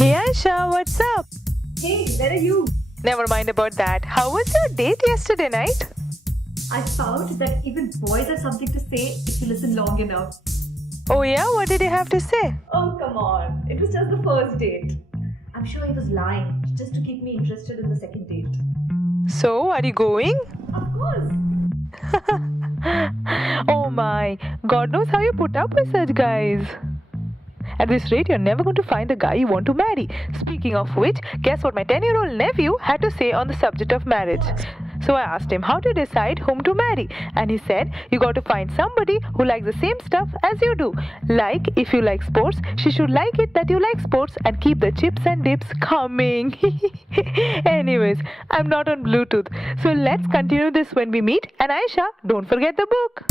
Hey Aisha, what's up? Hey, where are you? Never mind about that. How was your date yesterday night? I found that even boys have something to say if you listen long enough. Oh yeah, what did he have to say? Oh, come on. It was just the first date. I'm sure he was lying just to keep me interested in the second date. So, are you going? Of course. Oh my, God knows how you put up with such guys. At this rate, you're never going to find the guy you want to marry. Speaking of which, guess what my 10-year-old nephew had to say on the subject of marriage? So I asked him how to decide whom to marry. And he said, you got to find somebody who likes the same stuff as you do. Like, if you like sports, she should like it that you like sports and keep the chips and dips coming. Anyways, I'm not on Bluetooth. So let's continue this when we meet. And Aisha, don't forget the book.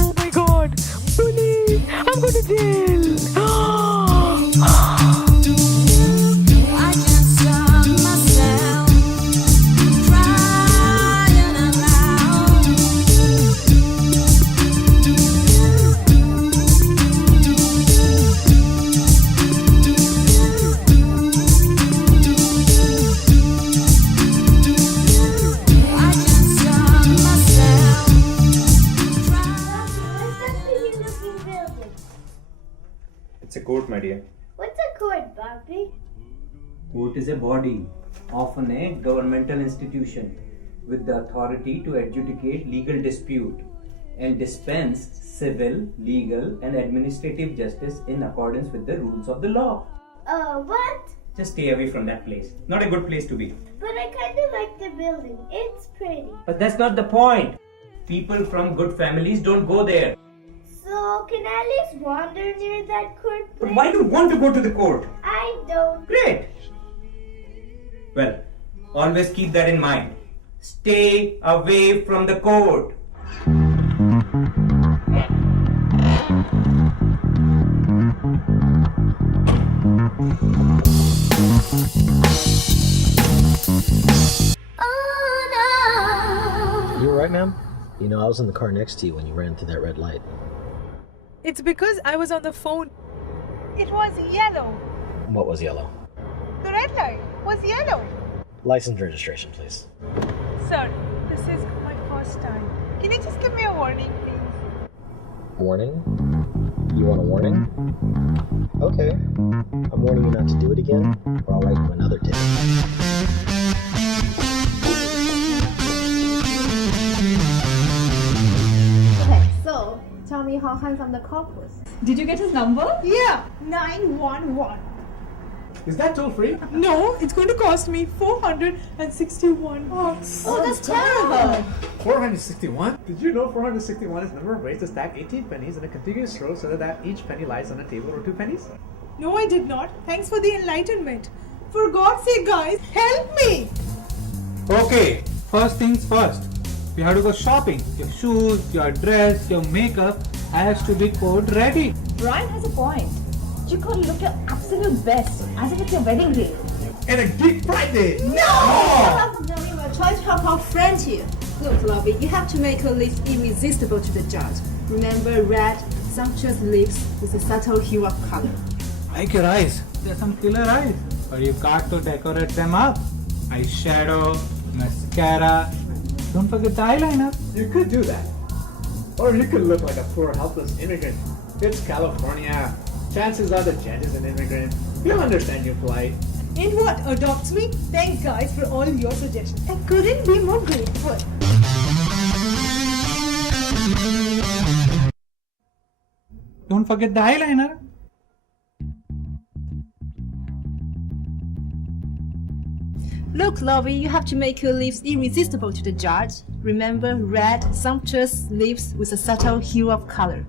Oh my God, police! I'm going to jail. It's a court, my dear. What's a court, Bobby? Court is a body, often a governmental institution, with the authority to adjudicate legal dispute and dispense civil, legal, and administrative justice in accordance with the rules of the law. What? Just stay away from that place. Not a good place to be. But I kinda like the building. It's pretty. But that's not the point. People from good families don't go there. So, can I at least wander near that court? But why do you want to go to the court? I don't. Great! Well, always keep that in mind. Stay away from the court. Oh no! You alright, ma'am? You know, I was in the car next to you when you ran through that red light. It's because I was on the phone. It was yellow. What was yellow? The red light was yellow. License registration, please. Sir, this is my first time. Can you just give me a warning, please? Warning? You want a warning? Okay. I'm warning you not to do it again, or I'll write you another ticket. Okay, so tell me how handsome the cop was. Did you get his number? Yeah, 911. Is that toll free? No, it's going to cost me 461 bucks. Oh, that's terrible. 461? Did you know 461 is the number of ways to stack 18 pennies in a contiguous row so that each penny lies on a table or 2 pennies? No, I did not. Thanks for the enlightenment. For God's sake, guys, help me! Okay, first things first. You have to go shopping. Your shoes, your dress, your makeup has to be code ready. Brian has a point. You gotta look your absolute best, as if it's your wedding day. And a Geek Friday! No, we were trying to help our friend here. Look, Lobby, you have to make her lips irresistible to the judge. Remember red, sumptuous lips with a subtle hue of color. Like your eyes. They're some killer eyes. But you got to decorate them up. Eyeshadow, mascara. Don't forget the eyeliner. You could do that. Or you could look like a poor helpless immigrant. It's California. Chances are the judge is an immigrant. He'll understand your plight. And what adopts me? Thanks, guys, for all your suggestions. I couldn't be more grateful. Don't forget the eyeliner. Look, Lobby, you have to make your lips irresistible to the judge. Remember red, sumptuous lips with a subtle hue of color.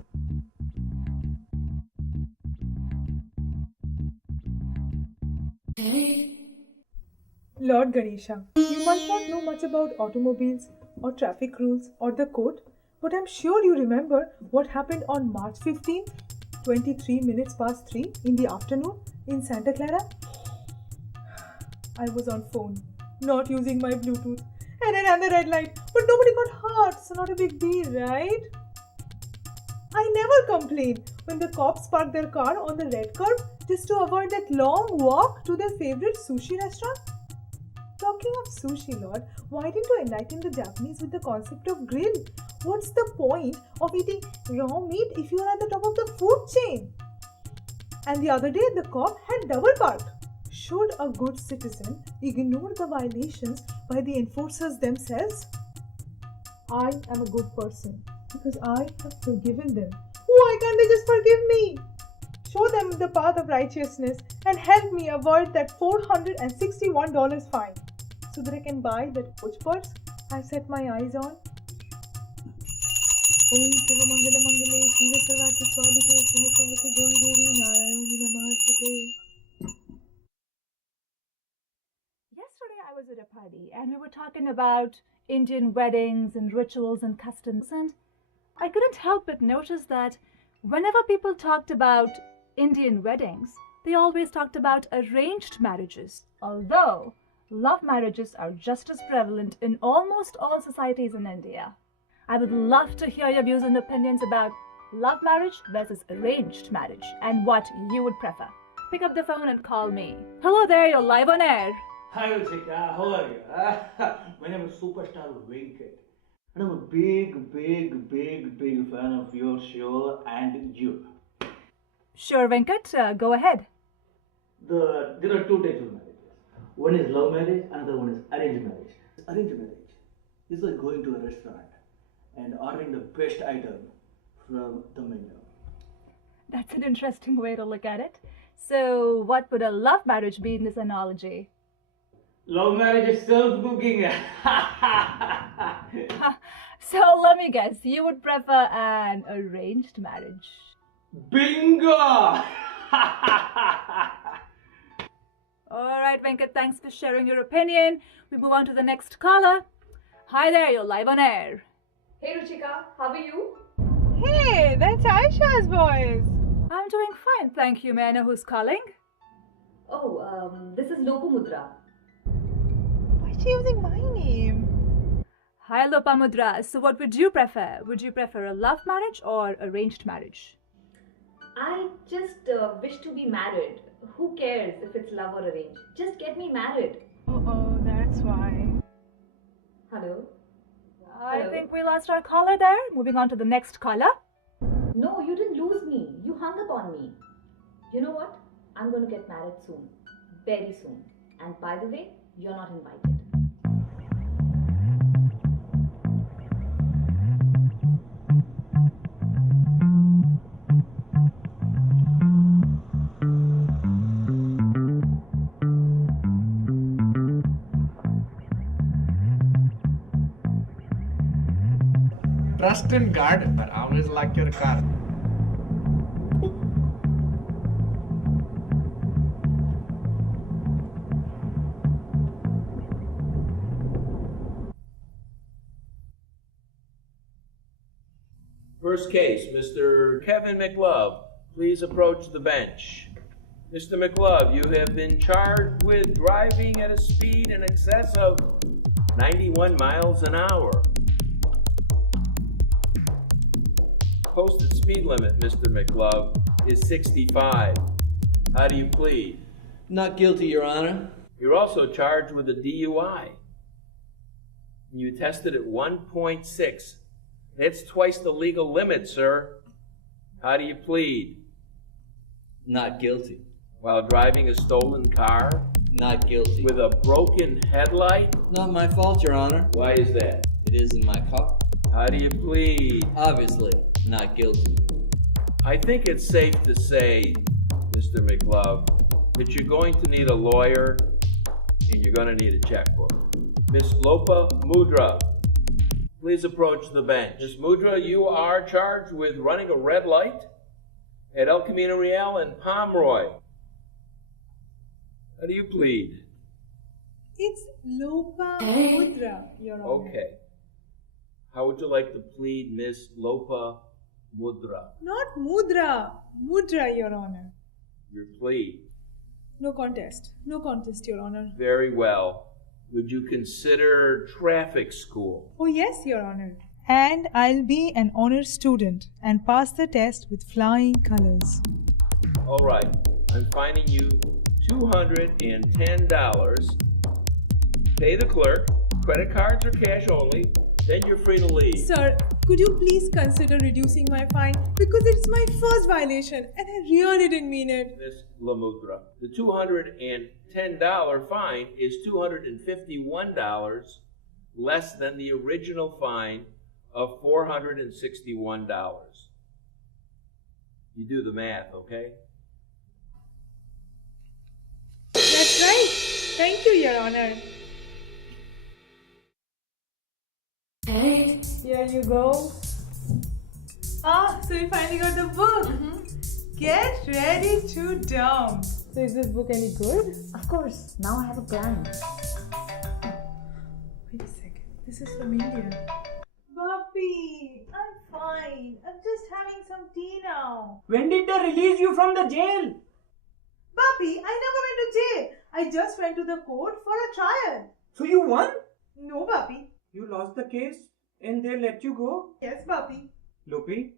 Lord Ganesha, you might not know much about automobiles or traffic rules or the court, but I'm sure you remember what happened on March 15th, 23 minutes past 3 in the afternoon in Santa Clara. I was on phone, not using my Bluetooth, and I ran the red light, but nobody got hurt, so not a big deal, right? I never complain when the cops park their car on the red curb just to avoid that long walk to their favorite sushi restaurant. Talking of sushi, Lord, why didn't you enlighten the Japanese with the concept of grill? What's the point of eating raw meat if you are at the top of the food chain? And the other day, the cop had double parked. Should a good citizen ignore the violations by the enforcers themselves? I am a good person because I have forgiven them. Why can't they just forgive me? Show them the path of righteousness and help me avoid that $461 fine so that I can buy that coach purse I've set my eyes on. Om Sarvamangala Mangale Shiva Sarvati Swadhike Sahasravati Gauri Devi Narayani Namaste. Yesterday I was at a party and we were talking about Indian weddings and rituals and customs, and I couldn't help but notice that whenever people talked about Indian weddings, they always talked about arranged marriages, although love marriages are just as prevalent in almost all societies in India. I would love to hear your views and opinions about love marriage versus arranged marriage and what you would prefer. Pick up the phone and call me. Hello there, you're live on air. Hi Ruchika, how are you? My name is Superstar Venkat, and I'm a big fan of your show and you. Sure, Venkat, go ahead. There are two types of marriages. One is love marriage, another one is arranged marriage. Arranged marriage is like going to a restaurant and ordering the best item from the menu. That's an interesting way to look at it. So, what would a love marriage be in this analogy? Love marriage is self-cooking. So, let me guess, you would prefer an arranged marriage? Bingo! Alright, Venkat, thanks for sharing your opinion. We move on to the next caller. Hi there, you're live on air. Hey Ruchika, how are you? Hey, that's Aisha's voice. I'm doing fine, thank you. May I know who's calling? Oh, this is Lopamudra. Why is she using my name? Hi, Lopamudra. So what would you prefer? Would you prefer a love marriage or arranged marriage? I just wish to be married. Who cares if it's love or arranged? Just get me married. Uh-oh, that's why. Hello? I Hello? think we lost our caller there. Moving on to the next caller. No, you didn't lose me. You hung up on me. You know what? I'm going to get married soon. Very soon. And by the way, you're not invited. Trust in God, but always lock your car. First case, Mr. Kevin McLove, please approach the bench. Mr. McLove, you have been charged with driving at a speed in excess of 91 miles an hour. Posted speed limit, Mr. McLove, is 65. How do you plead? Not guilty, Your Honor. You're also charged with a DUI. You tested at 1.6. That's twice the legal limit, sir. How do you plead? Not guilty. While driving a stolen car? Not guilty. With a broken headlight? Not my fault, Your Honor. Why is that? It isn't my car. How do you plead? Obviously, not guilty. I think it's safe to say, Mr. McLove, that you're going to need a lawyer and you're going to need a checkbook. Miss Lopamudra, please approach the bench. Miss Mudra, you are charged with running a red light at El Camino Real and Pomeroy. How do you plead? It's Lopamudra, Your Honor. Okay. How would you like to plead, Miss Lopamudra? Not Mudra. Mudra, Your Honor. Your plea. No contest. No contest, Your Honor. Very well. Would you consider traffic school? Oh, yes, Your Honor. And I'll be an honor student and pass the test with flying colors. All right, I'm fining you $210. Pay the clerk, credit cards or cash only, then you're free to leave. Sir, could you please consider reducing my fine? Because it's my first violation and I really didn't mean it. Miss Lamudra, the $210 fine is $251 less than the original fine of $461. You do the math, okay? That's right. Thank you, Your Honor. Hey. Here you go. Ah, so you finally got the book. Get ready to dump. So is this book any good? Of course, now I have a plan. Wait a second. This is from India. Papi, I'm fine. I'm just having some tea now. When did they release you from the jail? Papi, I never went to jail. I just went to the court for a trial. So you won? No, Papi. You lost the case and they let you go? Yes, Papi. Lopi,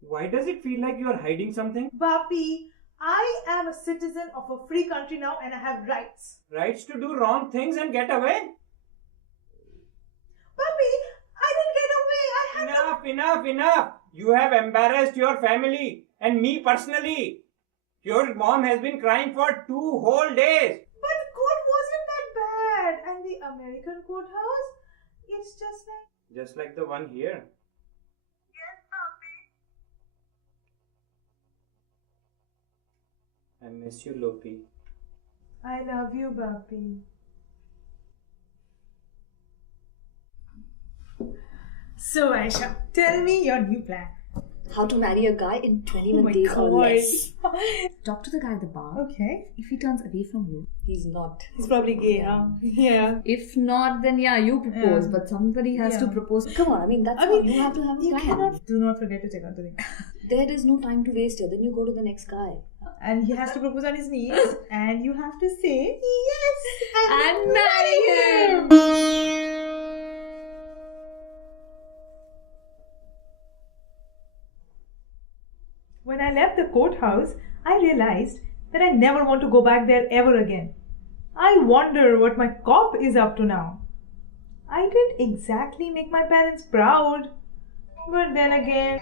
why does it feel like you are hiding something? Papi, I am a citizen of a free country now and I have rights. Rights to do wrong things and get away? Papi, I didn't get away. I had Enough. You have embarrassed your family and me personally. Your mom has been crying for 2 whole days. But the court wasn't that bad. And the American Courthouse, it's just like... Just like the one here. Yes, Papi. I miss you, Lopi. I love you, Papi. So, Aisha, tell me your new plan. How to marry a guy in 21 days or less. Talk to the guy at the bar. Okay. If he turns away from you, he's not. He's probably gay, huh? Yeah. If not, then yeah, you propose. But somebody has to propose. Come on, I mean, that's what you have to have a plan. Do not forget to check out the ring. There is no time to waste here. Then you go to the next guy. And he has to propose on his knees. And you have to say yes. And marry him. When I left the courthouse, I realized that I never want to go back there ever again. I wonder what my cop is up to now. I didn't exactly make my parents proud, but then again...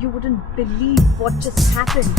You wouldn't believe what just happened.